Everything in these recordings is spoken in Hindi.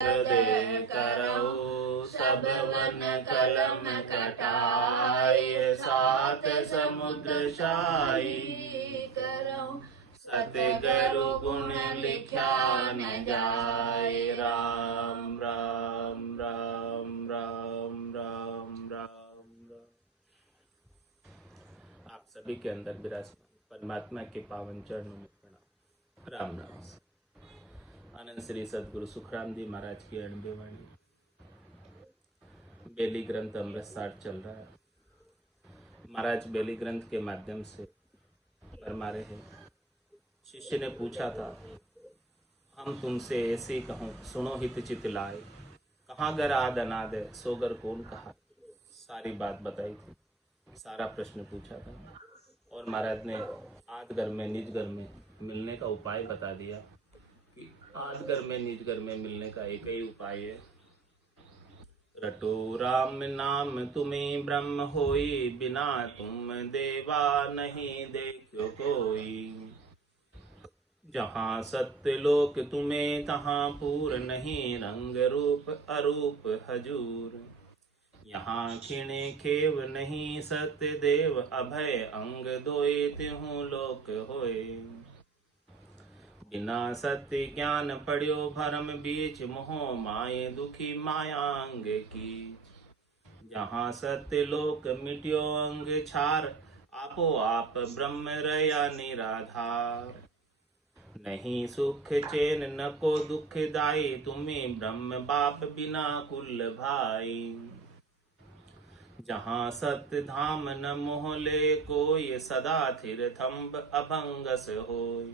दे करऊ सब वन कलम कटाय, सात समुद्र शाई करऊ सत गरु गुण लिख्या न जाय। राम राम राम राम राम राम। आप सभी के अंदर विराजमान परमात्मा के पावन चरणों में प्रणाम। राम राम। आनंद श्री सदगुरु सुखराम जी महाराज की 90वीं वाणी। बेली ग्रंथ अमृतसार चल रहा है। महाराज बेली ग्रंथ के माध्यम से फरमा रहे हैं। शिष्य ने पूछा था, हम तुमसे ऐसे कहूँ सुनो हित चित लाए, कहाँ गर आद अनाद है सोगर कौन कहा। सारी बात बताई थी, सारा प्रश्न पूछा था और महाराज ने आद घर में निज घर में मिलने का उपाय बता दिया। आद घर में निज घर में मिलने का एक ही उपाय है, रटो राम नाम तुम्हें ब्रह्म होई, बिना तुम देवा नहीं देखो कोई। जहाँ सत्य लोक तुम्हें तहाँ पूर नहीं, रंग रूप अरूप हजूर। यहाँ खिणे खेव नहीं सत्य देव, अभय अंग दोए तिहु लोक होए। बिना सत्य ज्ञान पढ़्यो भरम बीच, मोह माये दुखी माया अंग की। जहाँ सत्य लोक मिट्यो अंग छार, आपो आप ब्रह्म रया निराधार। नहीं सुख चैन न को दुख दाई, तुम्हें ब्रह्म बाप बिना कुल भाई। जहाँ सत्य धाम न मोह ले कोई, सदा थिर थम्ब अभंगस होय।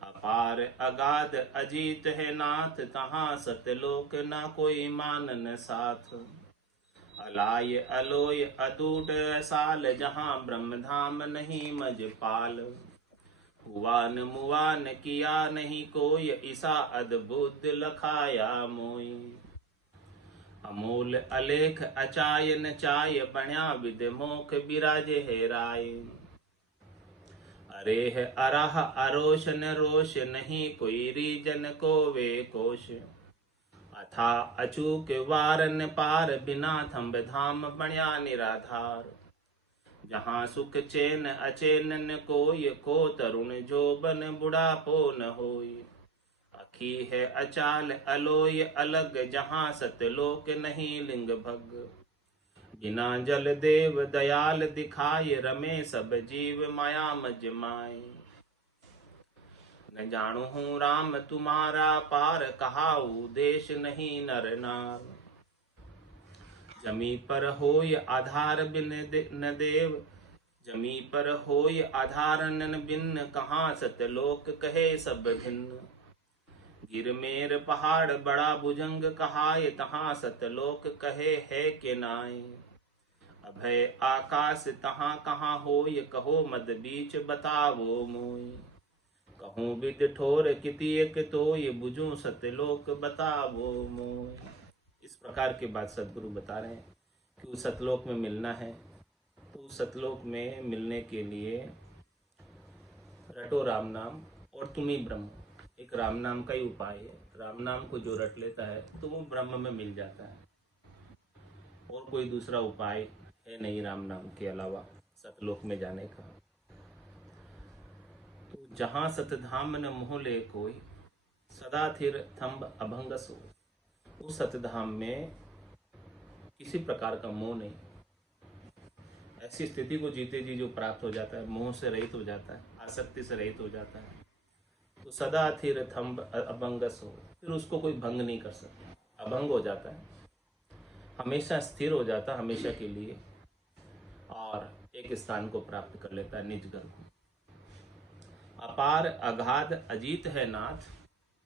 अपार अगाध अजीत है नाथ, तहाँ सतलोक न कोई मानन साथ। अलाय अलोय अदूट साल, जहाँ ब्रह्म धाम नहीं मजपाल। हुआन मुआन किया नहीं कोई, ईसा अद्भुत लखाया मोई। अमूल अलेख अचाय न चाय, बण्या विद मोख बिराजे है राय। अरे है अराह अरोष न रोष, नहीं कोई रीजन को वे कोश। अथा अचूक वारन पार, बिना थम्ब धाम बण्या निराधार। जहाँ सुख चैन अचैन न कोई, को तरुण जोबन बुढ़ापो न होई। अखी है अचाल अलोय अलग, जहाँ सतलोक नहीं लिंग भग। बिना जल देव दयाल दिखाए, रमे सब जीव माया मज माए। न जानू हूँ राम तुम्हारा पार, कहाऊ देश नहीं नर नार। जमी पर होय आधार बिन न देव, जमी पर होय आधार नन बिन। कहाँ सतलोक कहे सब भिन्न। गिर मेर पहाड़ बड़ा भुजंग कहाय, तहाँ सतलोक कहे है के नाय। अभय आकाश तहाँ कहाँ होय, कहो मद बीच बतावो मोय। कहूँ विद ठोर कितियक तोय, बुझूं सतलोक बतावो मोय। इस प्रकार की बात सदगुरु बता रहे हैं कि उस सतलोक में मिलना है, तो उस सतलोक में मिलने के लिए रटो राम नाम और तुम ही ब्रह्म। एक राम नाम का ही उपाय है। राम नाम को जो रट लेता है तो वो ब्रह्म में मिल जाता है, और कोई दूसरा उपाय है नहीं राम नाम के अलावा सतलोक में जाने का। तो जहाँ सतधाम न मोह ले कोई, सदा थिर थम्ब अभंग सो। उस सतधाम में किसी प्रकार का मोह नहीं। ऐसी स्थिति को जीते जी जो प्राप्त हो जाता है, मोह से रहित हो जाता है, आसक्ति से रहित हो जाता है, तो सदा थिर थम्ब अभंग सो। फिर उसको कोई भंग नहीं कर सकता, अभंग हो जाता है, हमेशा स्थिर हो जाता है हमेशा के लिए, और एक स्थान को प्राप्त कर लेता है, निज घर को। अपार अगाध अजीत है नाथ,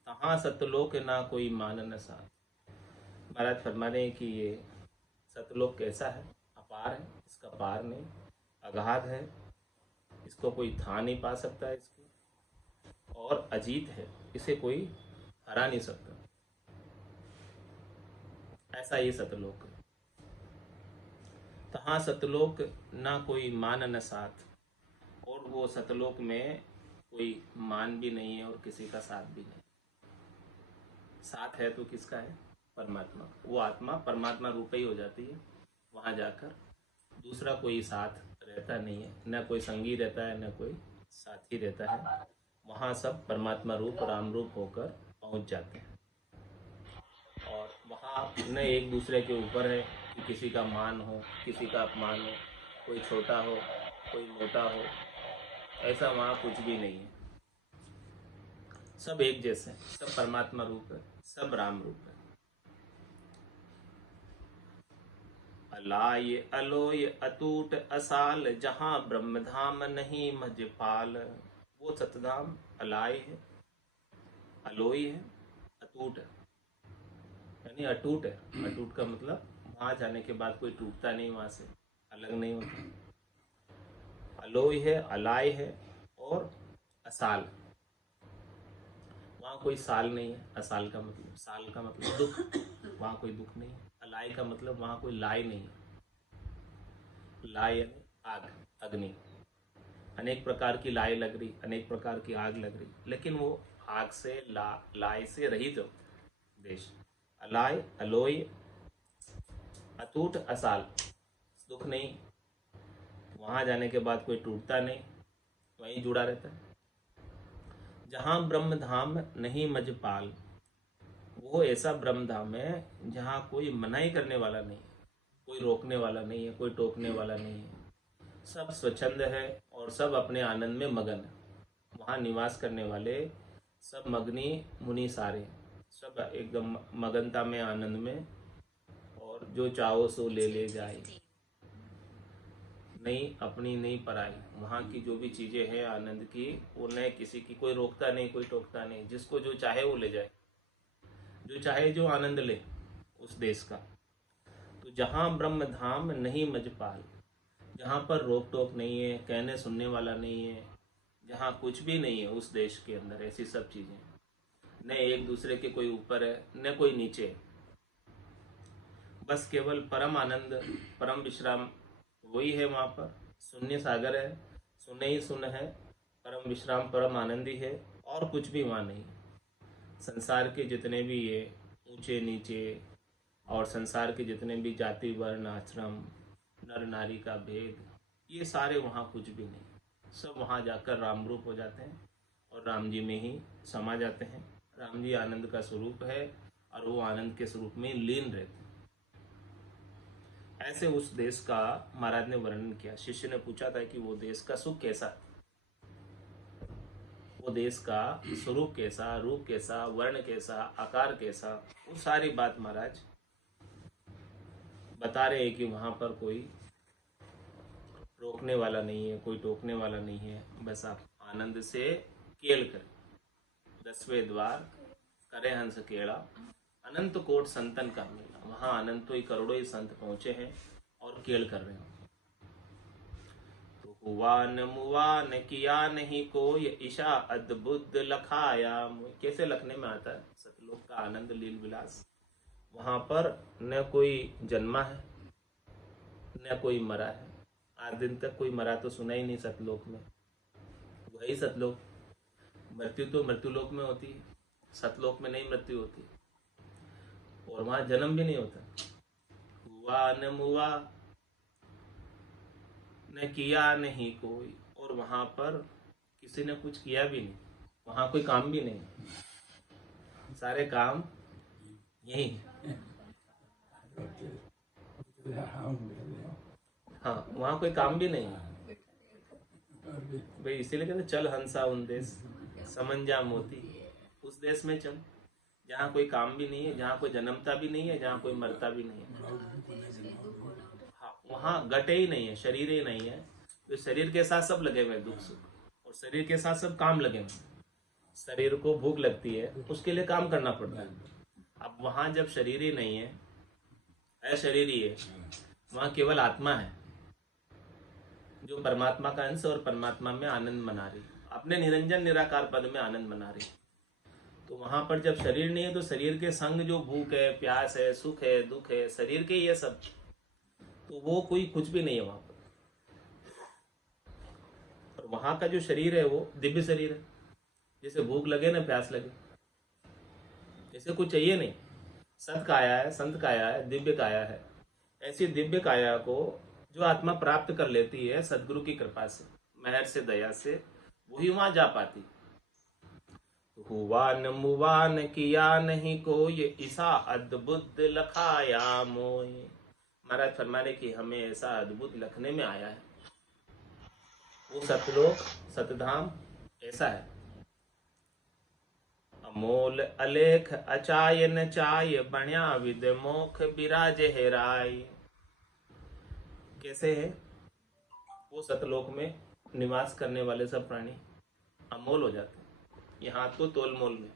तहाँ सतलोक ना कोई मानन साथ। महाराज फरमा रहे हैं कि ये सतलोक कैसा है, अपार है, इसका पार नहीं, अगाध है, इसको कोई था नहीं पा सकता इसको, और अजीत है, इसे कोई हरा नहीं सकता। ऐसा ये सतलोक है। तहाँ सतलोक ना कोई मान न साथ, और वो सतलोक में कोई मान भी नहीं है और किसी का साथ भी नहीं। साथ है तो किसका है? परमात्मा। वो आत्मा परमात्मा रूप ही हो जाती है। वहाँ जाकर दूसरा कोई साथ रहता नहीं है, न कोई संगी रहता है, न कोई साथी रहता है। वहाँ सब परमात्मा रूप राम रूप होकर पहुँच जाते हैं। और वहाँ न एक दूसरे के ऊपर है कि किसी का मान हो, किसी का अपमान हो, कोई छोटा हो, कोई मोटा हो, ऐसा वहाँ कुछ भी नहीं है। सब एक जैसे हैं, सब परमात्मा रूप है, सब राम रूप है। अलाय अलोय अतूट असाल, जहाँ ब्रह्मधाम नहीं मजपाल। वो सतधाम अलाय है, अलोय है, अतूट है, यानी अटूट है। अटूट का मतलब वहां जाने के बाद कोई टूटता नहीं, वहां से अलग नहीं होता। अलोय है, अलाय है और असाल। वहाँ कोई साल नहीं है। असाल का मतलब, साल का मतलब दुख, वहाँ कोई दुख नहीं है। अलाय का मतलब वहाँ कोई लाय नहीं है। लाय यानी आग, अग्नि। अनेक प्रकार की लाय लग रही, अनेक प्रकार की आग लग रही, लेकिन वो आग से लाय से रहित देश। अलाय अलोय अटूट असाल, दुख नहीं, वहां जाने के बाद कोई टूटता नहीं, वहीं जुड़ा रहता है। जहां ब्रह्म धाम नहीं मजपाल, वो ऐसा ब्रह्म धाम है जहां कोई मनाही करने वाला नहीं है, कोई रोकने वाला नहीं है, कोई टोकने वाला नहीं है। सब स्वच्छंद है और सब अपने आनंद में मगन है। वहाँ निवास करने वाले सब मग्नी मुनि सारे, सब एकदम मगनता में, आनंद में, और जो चाहो सो ले ले जाए, नहीं अपनी नहीं पराई। वहाँ की जो भी चीज़ें हैं आनंद की, उन्हें किसी की कोई रोकता नहीं, कोई टोकता नहीं। जिसको जो चाहे वो ले जाए, जो चाहे जो आनंद ले उस देश का। तो जहाँ ब्रह्म धाम नहीं मजपाल, जहाँ पर रोक टोक नहीं है, कहने सुनने वाला नहीं है, जहाँ कुछ भी नहीं है उस देश के अंदर, ऐसी सब चीज़ें, न एक दूसरे के कोई ऊपर है न कोई नीचे है। बस केवल परम आनंद, परम विश्राम वही है वहाँ पर। शून्य सागर है, सुने ही सुन है, परम विश्राम परम आनंद ही है, और कुछ भी वहाँ नहीं। संसार के जितने भी ये ऊंचे नीचे, और संसार के जितने भी जाति वर्ण आश्रम, नर नारी का भेद, ये सारे वहाँ कुछ भी नहीं। सब वहाँ जाकर राम रूप हो जाते हैं और राम जी में ही समा जाते हैं। राम जी आनंद का स्वरूप है और वो आनंद के स्वरूप में लीन रहते हैं। ऐसे उस देश का महाराज ने वर्णन किया। शिष्य ने पूछा था कि वो देश का सुख कैसा, वो देश का स्वरूप कैसा, रूप कैसा, वर्ण कैसा, आकार कैसा, वो सारी बात महाराज बता रहे हैं कि वहां पर कोई रोकने वाला नहीं है, कोई टोकने वाला नहीं है। बस आप आनंद से केल करें। 10वें द्वार करे हंस केड़ा, अनंत कोट संतन का मेला। वहां अनंत ही करोड़ों ही संत पहुंचे हैं और केल कर रहे हैं। तो हुआ न मुआ न किया नहीं कोई, ईशा अद्भुत लखाया। कैसे लखने में आता है सतलोक का आनंद लील विलास। वहां पर न कोई जन्मा है न कोई मरा है। आज दिन तक कोई मरा तो सुना ही नहीं सतलोक में। वही सतलोक। मृत्यु तो मृत्युलोक में होती है, सतलोक में नहीं मृत्यु होती, और वहां जन्म भी नहीं होता। हुआ न मुआ न किया नहीं कोई, और वहां पर किसी ने कुछ किया भी नहीं। वहां कोई काम भी नहीं, सारे काम यही। हाँ, वहां कोई काम भी नहीं भाई। इसीलिए कहते चल हंसा उन देश, समंजा मोती। उस देश में चल जहाँ कोई काम भी नहीं है, जहाँ कोई जन्मता भी नहीं है, जहाँ कोई मरता भी नहीं है। हाँ, वहाँ घटे ही नहीं है, शरीर ही नहीं है। तो शरीर के साथ सब लगे हुए दुख सुख, और शरीर के साथ सब काम लगे हुए। शरीर को भूख लगती है, उसके लिए काम करना पड़ता है। अब वहाँ जब शरीर ही नहीं है, अशरीर ही है, वहाँ केवल आत्मा है जो परमात्मा का अंश और परमात्मा में आनंद मना रही, अपने निरंजन निराकार पद में आनंद मना रही। तो वहां पर जब शरीर नहीं है तो शरीर के संग जो भूख है, प्यास है, सुख है, दुख है, शरीर के ये सब, तो वो कोई कुछ भी नहीं है वहां पर। और वहां का जो शरीर है वो दिव्य शरीर है। जैसे भूख लगे ना प्यास लगे, इसे कुछ चाहिए नहीं। सत काया है, संत काया है, दिव्य काया है। ऐसी दिव्य काया को जो आत्मा प्राप्त कर लेती है सदगुरु की कृपा से, मेहर से, दया से, वही वहां जा पाती। हुआ न मुआ न किया नहीं को ये ईसा अद्भुत लखाया मोए। महाराज फरमाने की हमें ऐसा अद्भुत लखने में आया है। वो सतलोक सतधाम ऐसा है। अमोल अलेख अचाय न चाय बण्या विद मोख बिराज हेराय। कैसे है वो सतलोक में निवास करने वाले सब प्राणी अमोल हो जाते हैं। यहाँ तो तोल मोल में,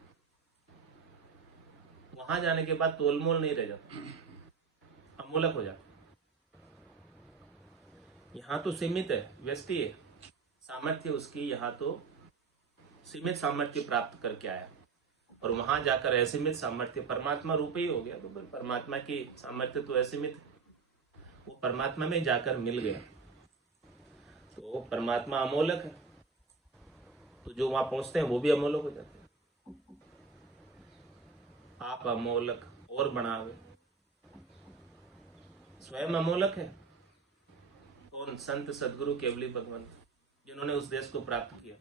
वहां जाने के बाद तोल मोल नहीं रह जाता, अमोलक हो जाता। यहाँ तो सीमित है, व्यष्टि है, सामर्थ्य उसकी यहाँ तो सीमित सामर्थ्य प्राप्त करके आया, और वहां जाकर असीमित सामर्थ्य परमात्मा रूप ही हो गया। तो फिर परमात्मा की सामर्थ्य तो असीमित, वो परमात्मा में जाकर मिल गया तो परमात्मा अमोलक है। तो जो वहां पहुंचते हैं वो भी अमोलक हो जाते हैं। आप अमोलक और बनावे, स्वयं अमोलक है। कौन? संत सदगुरु केवली भगवंत, जिन्होंने उस देश को प्राप्त किया,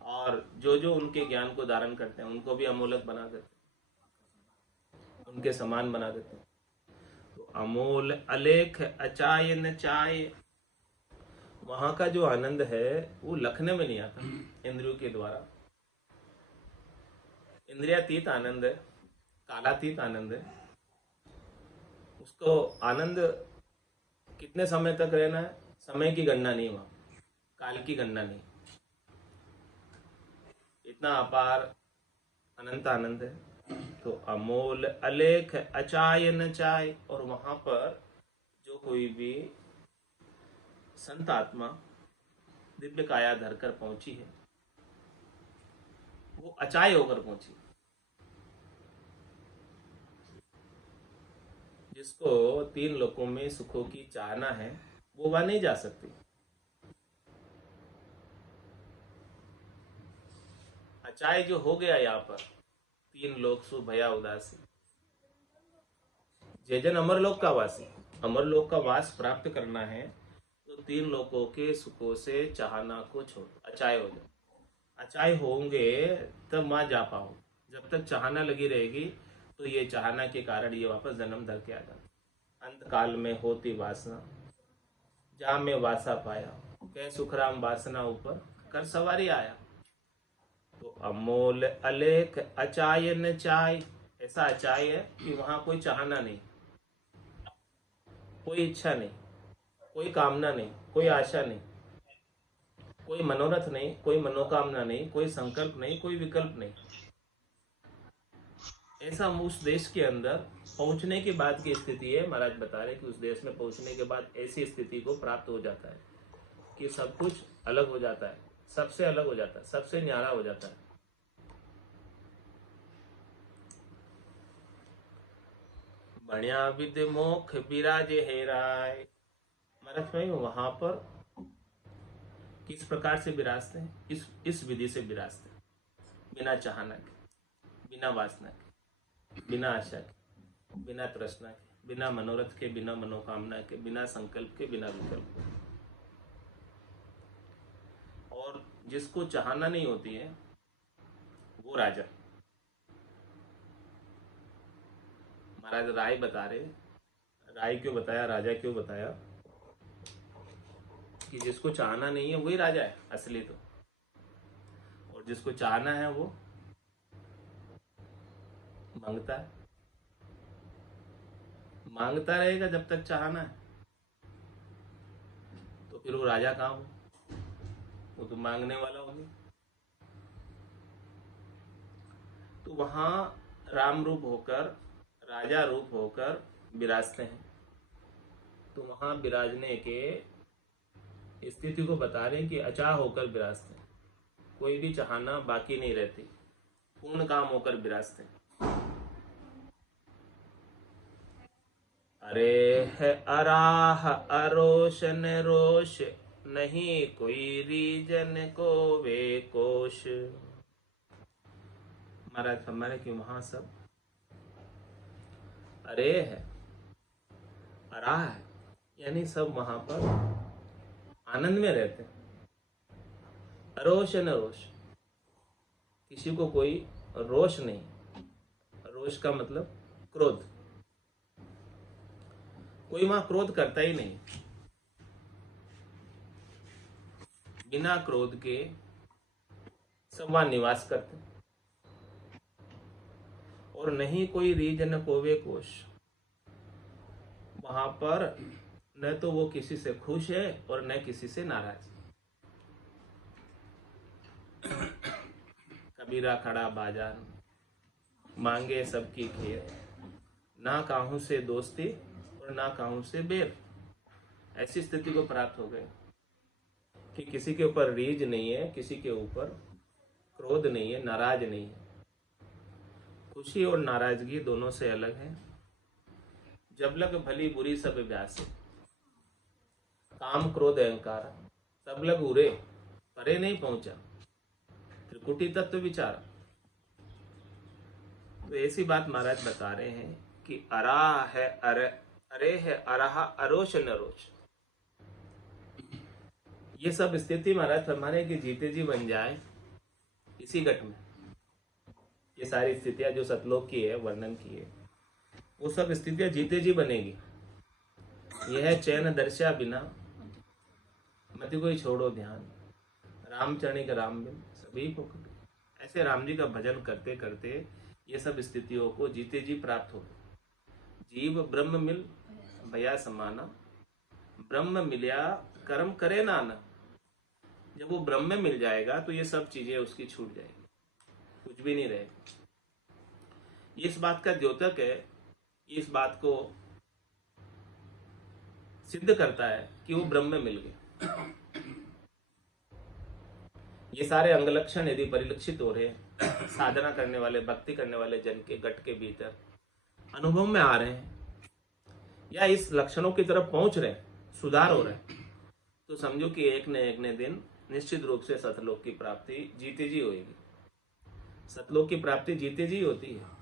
और जो जो उनके ज्ञान को धारण करते हैं उनको भी अमोलक बना देते हैं, उनके समान बना देते हैं। तो अमोल अलेख अचाय न चाय, वहां का जो आनंद है वो लखने में नहीं आता इंद्रियों के द्वारा। इंद्रियातीत आनंद है, कालातीत आनंद है। उसको आनंद कितने समय तक रहना है, समय की गणना नहीं, वहां काल की गणना नहीं। इतना अपार अनंत आनंद है। तो अमोल अलेख अचाय न चाय, और वहां पर जो कोई भी संत आत्मा दिव्य काया धरकर पहुंची है वो अचाय होकर पहुंची। जिसको तीन लोकों में सुखों की चाहना है वो वहां नहीं जा सकती। अचाय जो हो गया यहाँ पर, तीन लोक सु भया उदासी, जैजन अमरलोक का वासी, अमरलोक का वास प्राप्त करना है तो तीन लोकों के सुखों से चाहना को छोड़ अचाय हो जाओ। अचाय होंगे तब वहां जा पाओ। जब तक चाहना लगी रहेगी तो ये चाहना के कारण ये वापस जन्म धर के आ जाता। अंत काल में होती वासना, जा में वासा पाया, कह सुखराम वासना ऊपर कर सवारी आया। तो अमोल अलेख अचाय न चाय, ऐसा अचाय है कि वहां कोई चाहना नहीं, कोई इच्छा नहीं, कोई कामना नहीं, कोई आशा नहीं, कोई मनोरथ नहीं, कोई मनोकामना नहीं, कोई संकल्प नहीं, कोई विकल्प नहीं। ऐसा उस देश के अंदर पहुंचने के बाद की स्थिति है। महाराज बता रहे कि उस देश में पहुंचने के बाद ऐसी स्थिति को प्राप्त हो जाता है कि सब कुछ अलग हो जाता है, सबसे अलग हो जाता है, सबसे न्यारा हो जाता है। बढ़िया विद मोख बिराजे हेराय। महाराज भाई वहां पर किस प्रकार से विराजते हैं? इस विधि से विराजते हैं, बिना चाहना के, बिना वासना के, बिना आशा के, बिना तृष्णा के, बिना मनोरथ के, बिना मनोकामना के, बिना संकल्प के, बिना विकल्प के। और जिसको चाहना नहीं होती है वो राजा। महाराज राय बता रहे, राय क्यों बताया, राजा क्यों बताया? कि जिसको चाहना नहीं है वही राजा है असली तो, और जिसको चाहना है वो मांगता है। मांगता रहेगा जब तक चाहना है, तो फिर वो राजा कहाँ हो? वो तो मांगने वाला हो गया। तो वहां राम रूप होकर, राजा रूप होकर विराजते हैं। तो वहां विराजने के स्थिति को बता रहे हैं कि अचाह होकर विराजते हैं, कोई भी चाहना बाकी नहीं रहती, पूर्ण काम होकर विराजते हैं। अरे है अराह अरोशन रोष, नहीं कोई रीजन को वे कोश। महाराज फरमाने कि वहां सब अरे है, अरा है, यानी सब वहां पर आनंद में रहते हैं। अरोष न रोष, किसी को कोई रोष नहीं। रोष का मतलब क्रोध, कोई वहां क्रोध करता ही नहीं। बिना क्रोध के सब वहां निवास करते, और नहीं कोई रीझ न कोवे कोश। वहां पर न तो वो किसी से खुश है और न किसी से नाराज। कबीरा खड़ा बाजार, मांगे सबकी खेर, ना काहू से दोस्ती और ना काहू से बेर। ऐसी स्थिति को प्राप्त हो गए कि किसी के ऊपर रीझ नहीं है, किसी के ऊपर क्रोध नहीं है, नाराज नहीं है। खुशी और नाराजगी दोनों से अलग है। जब लग भली बुरी सब व्यास, काम क्रोध अहंकार सब लग उरे, परे नहीं पहुंचा त्रिकुटी तत्व विचार। तो ऐसी बात महाराज बता रहे हैं कि अरा है अरे है अराहा, अरोष नरोष। ये सब स्थिति महाराज फरमाने की जीते जी बन जाए इसी घट में। ये सारी स्थितियां जो सतलोक की है, वर्णन की है, वो सब स्थितियां जीते जी बनेगी। यह चैन दर्शा बिना मति कोई छोड़ो ध्यान, रामचरणिक राम बिन सभी को कभी। ऐसे राम जी का भजन करते करते ये सब स्थितियों को जीते जी प्राप्त हो। जीव ब्रह्म मिल भया समाना, ब्रह्म मिल्या कर्म करे नाना। जब वो ब्रह्म में मिल जाएगा तो ये सब चीजें उसकी छूट जाएगी, कुछ भी नहीं रहेगा। इस बात का द्योतक है, इस बात को सिद्ध करता है कि वो ब्रह्म में मिल गया। ये सारे अंग लक्षण यदि परिलक्षित हो रहे हैं, साधना करने वाले, भक्ति करने वाले जन के गट के भीतर अनुभव में आ रहे हैं, या इस लक्षणों की तरफ पहुंच रहे हैं, सुधार हो रहा है, तो समझो कि एक न एक दिन निश्चित रूप से सतलोक की प्राप्ति जीते जी होगी। सतलोक की प्राप्ति जीते जी होती है।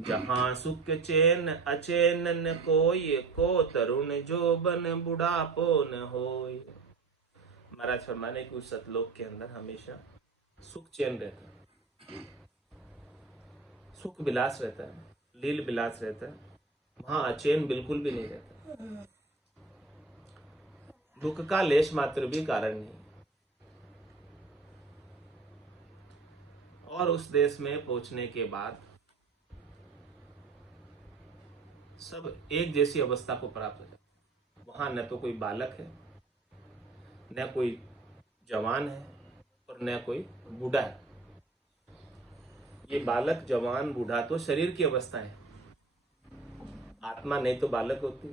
जहां सुख चैन अचैन न कोई, को तरुण जो बन बुढ़ापो न होय। महाराज फरमाने कि उस सतलोक के अंदर हमेशा सुख चैन रहता है, सुख विलास रहता है, लील विलास रहता है। वहां अचैन बिल्कुल भी नहीं रहता, दुख का लेश मात्र भी कारण नहीं। और उस देश में पहुंचने के बाद सब एक जैसी अवस्था को प्राप्त हो जाए। वहां न तो कोई बालक है, न कोई जवान है, और न कोई बूढ़ा है। ये बालक जवान बूढ़ा तो शरीर की अवस्था है, आत्मा नहीं तो बालक होती,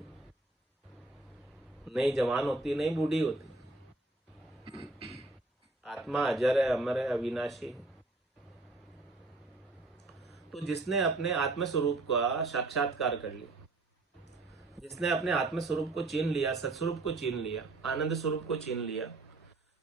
नहीं जवान होती, नहीं बूढ़ी होती। आत्मा अजर है, अमर है, अविनाशी है। तो जिसने अपने आत्म स्वरूप का साक्षात्कार कर लिया, जिसने अपने आत्म स्वरूप को चीन लिया, सत्स्वरूप को चीन लिया, आनंद स्वरूप को चीन लिया,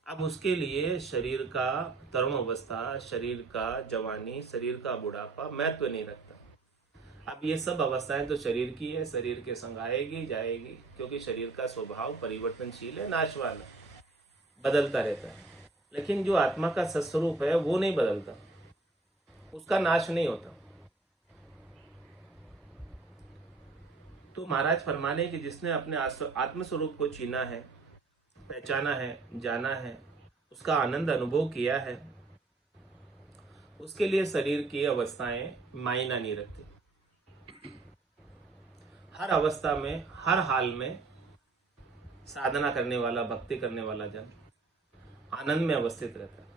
अब उसके लिए शरीर का तरुण अवस्था, शरीर का जवानी, शरीर का बुढ़ापा महत्व नहीं रखता। अब ये सब अवस्थाएं तो शरीर की है, शरीर के संग आएगी जाएगी, क्योंकि शरीर का स्वभाव परिवर्तनशील है, नाशवान है, बदलता रहता है। लेकिन जो आत्मा का सत्स्वरूप है वो नहीं बदलता, उसका नाश नहीं होता। तो महाराज फरमाने कि जिसने अपने आत्म स्वरूप को चीना है, पहचाना है, जाना है, उसका आनंद अनुभव किया है, उसके लिए शरीर की अवस्थाएं मायना नहीं रखती। हर अवस्था में, हर हाल में साधना करने वाला, भक्ति करने वाला जन आनंद में अवस्थित रहता है।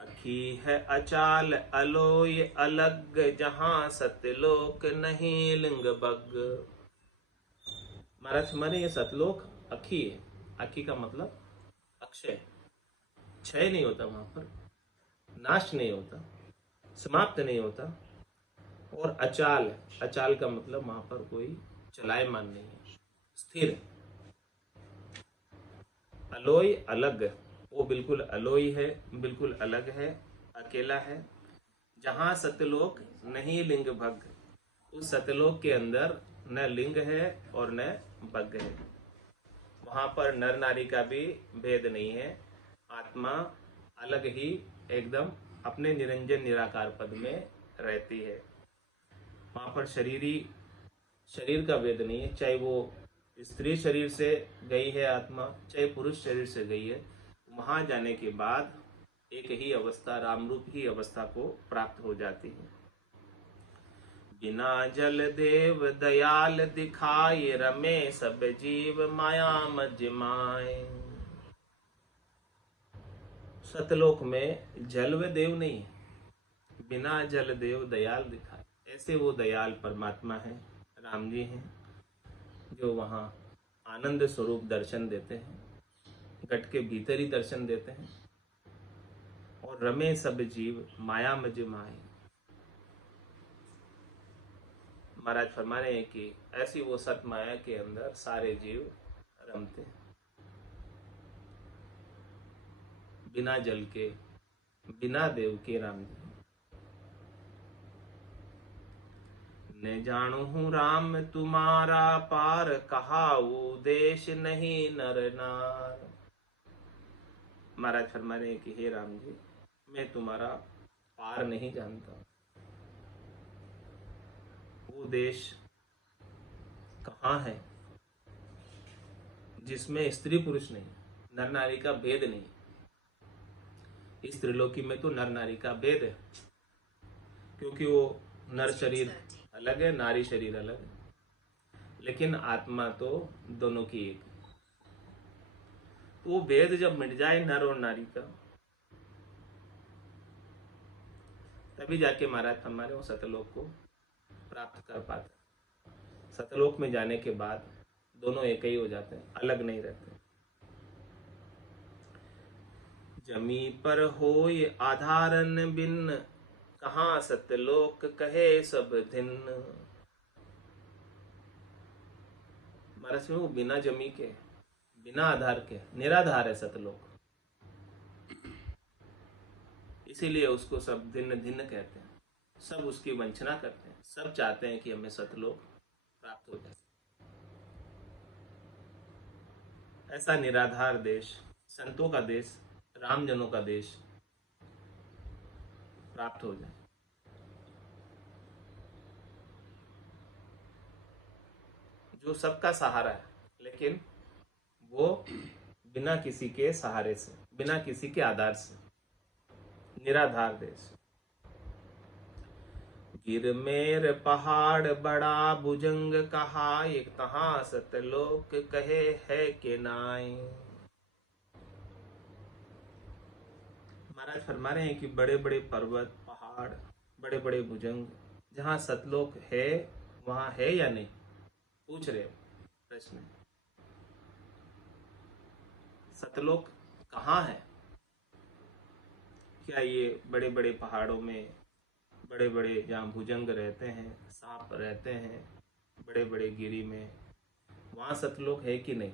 अखी है अचाल अलोय अलग, जहां सतलोक नहीं लिंग बग। महाराज हमारे ये सतलोक अखी है। अखी का मतलब अक्षय, क्षय नहीं होता वहां पर, नाश नहीं होता, समाप्त नहीं होता। और अचाल है, अचाल का मतलब वहां पर कोई चलायमान नहीं है, स्थिर है। अलोई अलग, वो बिल्कुल अलोई है, बिल्कुल अलग है, अकेला है। जहाँ सतलोक नहीं लिंग भग, उस सतलोक के अंदर न लिंग है और न भग है। वहां पर नर नारी का भी भेद नहीं है। आत्मा अलग ही एकदम अपने निरंजन निराकार पद में रहती है। वहां पर शरीर का भेद नहीं है, चाहे वो स्त्री शरीर से गई है आत्मा, चाहे पुरुष शरीर से गई है। वहां जाने के बाद एक ही अवस्था, रामरूप ही अवस्था को प्राप्त हो जाती है। बिना जल देव दयाल दिखाए, रमे सब जीव माया मज माए। सतलोक में जल व देव नहीं है, बिना जल देव दयाल दिखाए। ऐसे वो दयाल परमात्मा है, राम जी हैं, जो वहाँ आनंद स्वरूप दर्शन देते हैं, घट के भीतर ही दर्शन देते हैं। और रमे सब जीव माया मज माए। महाराज फरमा रहे हैं कि ऐसी वो सत माया के अंदर सारे जीव रमते हैं, बिना जल के, बिना देव के राम जी। न जानू हूँ राम तुम्हारा पार, कहाऊ देश नहीं नर नार। महाराज फरमा रहे हैं कि हे राम जी, मैं तुम्हारा पार नहीं जानता। वो देश कहाँ है जिसमें स्त्री पुरुष नहीं, नर नारी का भेद नहीं। इस त्रिलोकी में तो नर नारी का भेद है, क्योंकि वो नर शरीर अलग है, नारी शरीर अलग है, लेकिन आत्मा तो दोनों की एक है। तो वो भेद जब मिट जाए नर और नारी का, तभी जाके महाराज हमारे वो सतलोक को प्राप्त कर पाते। सतलोक में जाने के बाद दोनों एक ही हो जाते हैं, अलग नहीं रहते। जमी पर होय आधारन बिन, कहाँ सतलोक कहे सब दिन। महाराज में वो बिना जमी के, बिना आधार के निराधार है सतलोक, इसीलिए उसको सब दिन दिन कहते हैं। सब उसकी वंचना करते हैं, सब चाहते हैं कि हमें सतलोक प्राप्त हो जाए। ऐसा निराधार देश, संतों का देश, रामजनों का देश प्राप्त हो जाए। जो सबका सहारा है, लेकिन वो बिना किसी के सहारे से, बिना किसी के आधार से, निराधार देश। गिरमेर पहाड़ बड़ा भुजंग कहा, एक कहाँ सतलोक कहे है के नाई। महाराज फरमा रहे हैं कि बड़े बड़े पर्वत, पहाड़, बड़े बड़े भुजंग, जहाँ सतलोक है वहां है या नहीं, पूछ रहे हो प्रश्न। सतलोक कहाँ है? क्या ये बड़े बड़े पहाड़ों में, बड़े बड़े जहाँ भुजंग रहते हैं, सांप रहते हैं, बड़े बड़े गिरी में, वहां सतलोक है कि नहीं?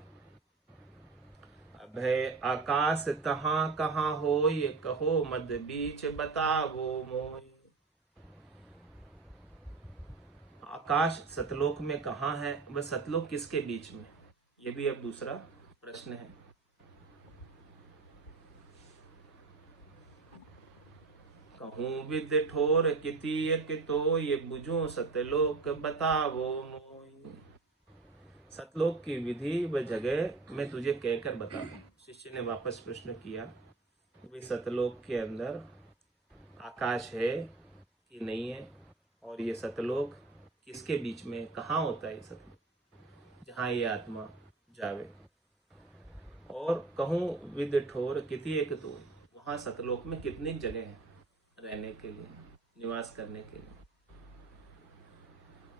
अभय आकाश तहाँ कहाँ हो, ये कहो मद बीच बतावो मोय। आकाश सतलोक में कहाँ है, वह सतलोक किसके बीच में? ये भी अब दूसरा प्रश्न है। कहूँ विद ठोर कितीय तो, ये बुझो सतलोक बतावो मोय। सतलोक की विधि व जगह मैं तुझे कहकर बता दूं। शिष्य ने वापस प्रश्न किया, वे सतलोक के अंदर आकाश है कि नहीं है, और ये सतलोक किसके बीच में, कहाँ होता है सतलोक जहाँ ये आत्मा जावे। और कहूँ विद ठोर किति एक तो, वहाँ सतलोक में कितनी जगह है रहने के लिए, निवास करने के लिए।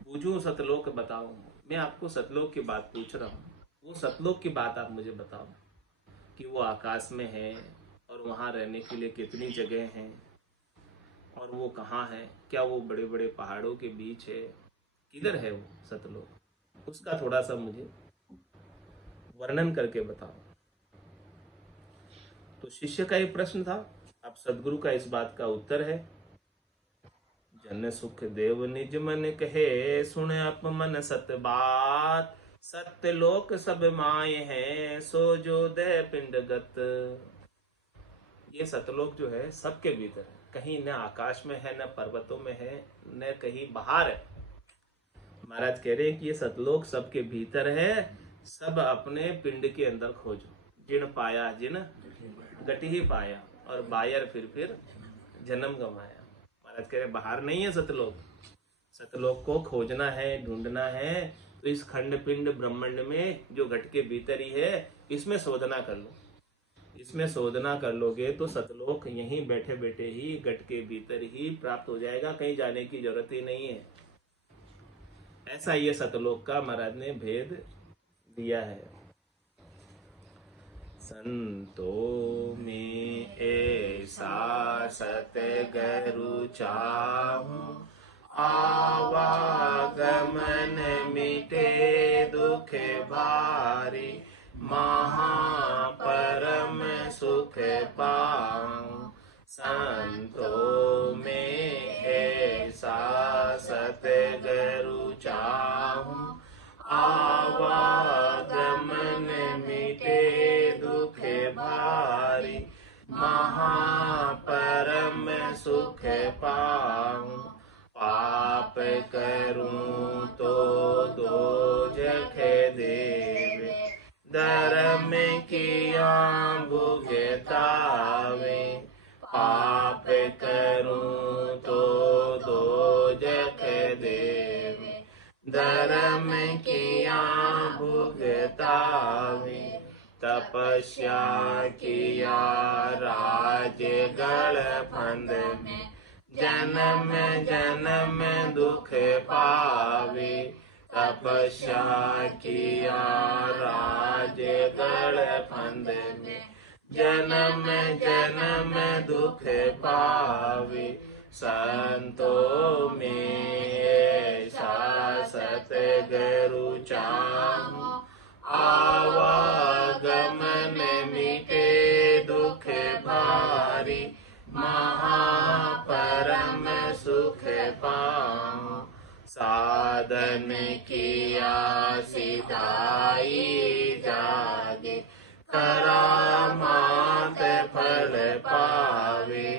बूझू सतलोक बताओ, मैं आपको सतलोक की बात पूछ रहा हूँ, वो सतलोक की बात आप मुझे बताओ कि वो आकाश में है और वहाँ रहने के लिए कितनी जगह हैं, और वो कहाँ है, क्या वो बड़े बड़े पहाड़ों के बीच है, किधर है वो सतलोक, उसका थोड़ा सा मुझे वर्णन करके बताओ। तो शिष्य का ये प्रश्न था। अब सदगुरु का इस बात का उत्तर है। जन सुख देव निज मन कहे, सुन अप मन सत बात। सत्य लोक सब माय है, सो जो दे पिंडगत। ये सतलोक जो है सबके भीतर है, कहीं न आकाश में है, न पर्वतों में है, न कहीं बाहर है। महाराज कह रहे हैं कि ये सतलोक सबके भीतर है, सब अपने पिंड के अंदर खोजो। जिन पाया जिन गति ही पाया, और बायर फिर जन्म गंवाया। महाराज कह रहे बाहर नहीं है सतलोक। सतलोक को खोजना है, ढूंढना है, तो इस खंड पिंड ब्रह्मांड में जो घट के भीतर ही है, इसमें शोधना कर लो। इसमें शोधना कर लोगे तो सतलोक यहीं बैठे बैठे ही घट के भीतर ही प्राप्त हो जाएगा, कहीं जाने की जरूरत ही नहीं है। ऐसा ये सतलोक का महाराज ने भेद दिया है। संतों में ऐसा सतगुरु चाहूं, आवागमन मिटे दुख भारी। महापरम सुख पाऊं, संतों में ऐसा सतगुरु चाहूं। आवागमन मिटे दुख भारी। महापरम सुख पाऊं, पाप करूं तो दोजख देवे। धर्म किया भुगतावे, पाप करूं तो दोजख देवे। धर्म किया भुगतावे, तपस्या किया राज गढ़ फंद में। जन्म जन्म दुख पावे, तपस्या किया राज गढ़ फंद में। जन्म जन्म दुख पावे, संतों में ऐसा सतगुरु चाहूं। आवागमन मिटे दुख भारी। महापरम सुख पाऊं, साधन किया सिधाई जागे। करामात फल पावे,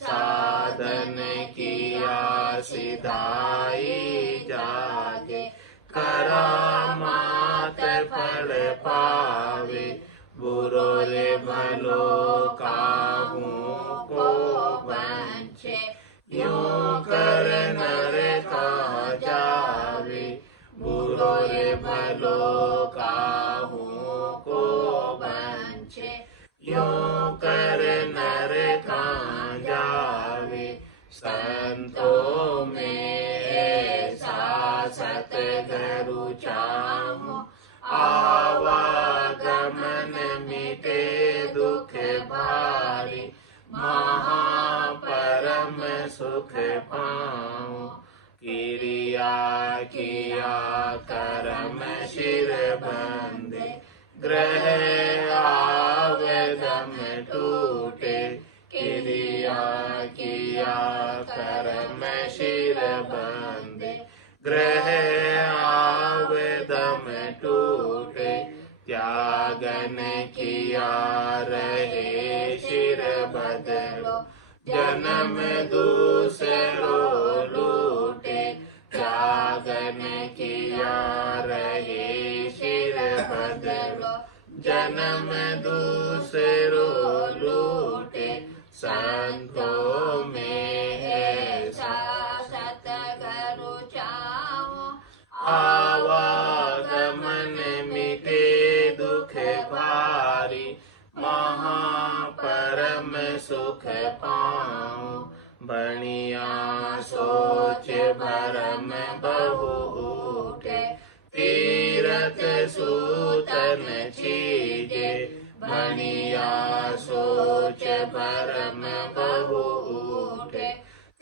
साधन किया सिधाई जागे। करामात फल पावे, बुरो रे भलो काहूं को बंचे। यूं कर नर कहा जावे, बुरो रे भलो काहूं को बंचे। यूं कर नर कहा जावे, संतों में ऐसा सतगुरु चाहूं। आवागमन मिटे दुख भारी। महापरम सुख पाऊं, क्रिया किया कर्म शिर बंधे। ग्रह आवेदम टूटे, क्रिया किया कर्म शिर बंधे। ग्रह आवेदम टूटे, त्यागन किया रहे शिर बदलो। जन्म दूसरो लूटे, त्यागन किया रहे शिर बदलो। जन्म दूसरो लूटे, संतों में ऐसा सतगुरु चाहूं। आवागमन मिटे दुख भारी। महापरम सुख पाऊं, बनिया सोच भरम बहु उठे। तीरथ सूतन चीजे, बनिया सोच भरम बहु उठे।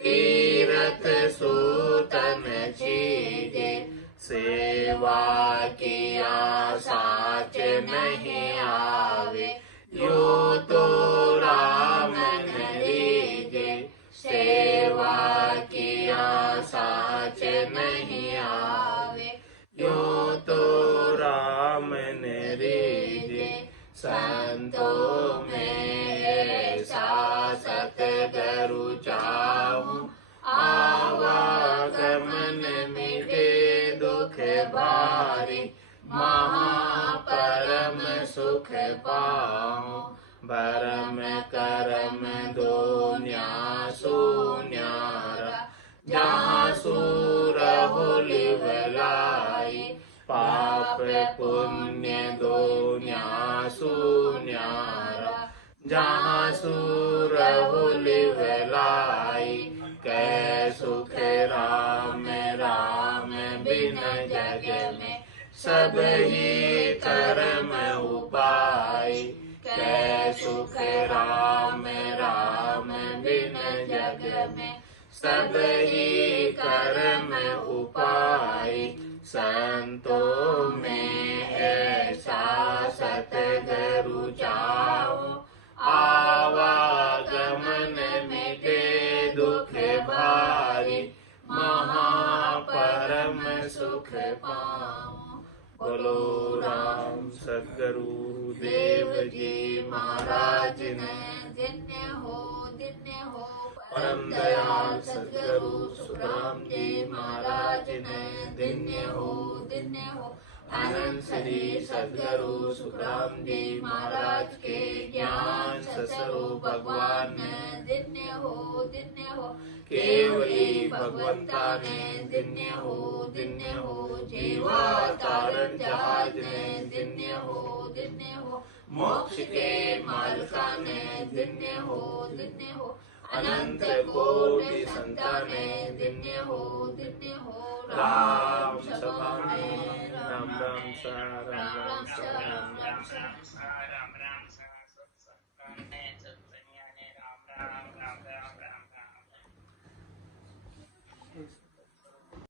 तीरथ सूतन चीजे, सेवा किया साच नहीं आवे। यूं तो सेवा किया साच नहीं आवे, यूं तो राम ने रीझे संतों में ऐसा सतगुरु चाहूं, आवागमन मिटे दुख भारी, महापरम सुख पाऊं, भरम करम दो न्यासो न्यारा, जहाँ सूर हो लिवलाई, पाप पुण्य दो न्यासो न्यारा, जहाँ सूर हो लिवलाई, कै सुख राम राम बिन जग में, सब ही कर्म उपाय, कै सुख राम राम बिन जग में, सब ही कर्म उपाय, संतों में ऐसा सतगुरु चाहूं, आवागमन मिटे दुख भारी, महापरम सुख पाऊं। बोलो राम सद्गुरु देव जी महाराज ने, धन्य हो परम दयाल सद्गुरु सुखराम जी महाराज ने, धन्य हो आनंद श्री सद्गुरु सुखराम जी महाराज के ज्ञान ससुरु भगवान ने, धन्य हो केवली भगवंता ने, धन्य हो जीवा तारण जहाज ने, धन्य हो मोक्ष के मालिका ने, धन्य हो अनंत कोटि संताने, धन्य हो राम सभा में राम राम सा राम राम सा राम राम सा।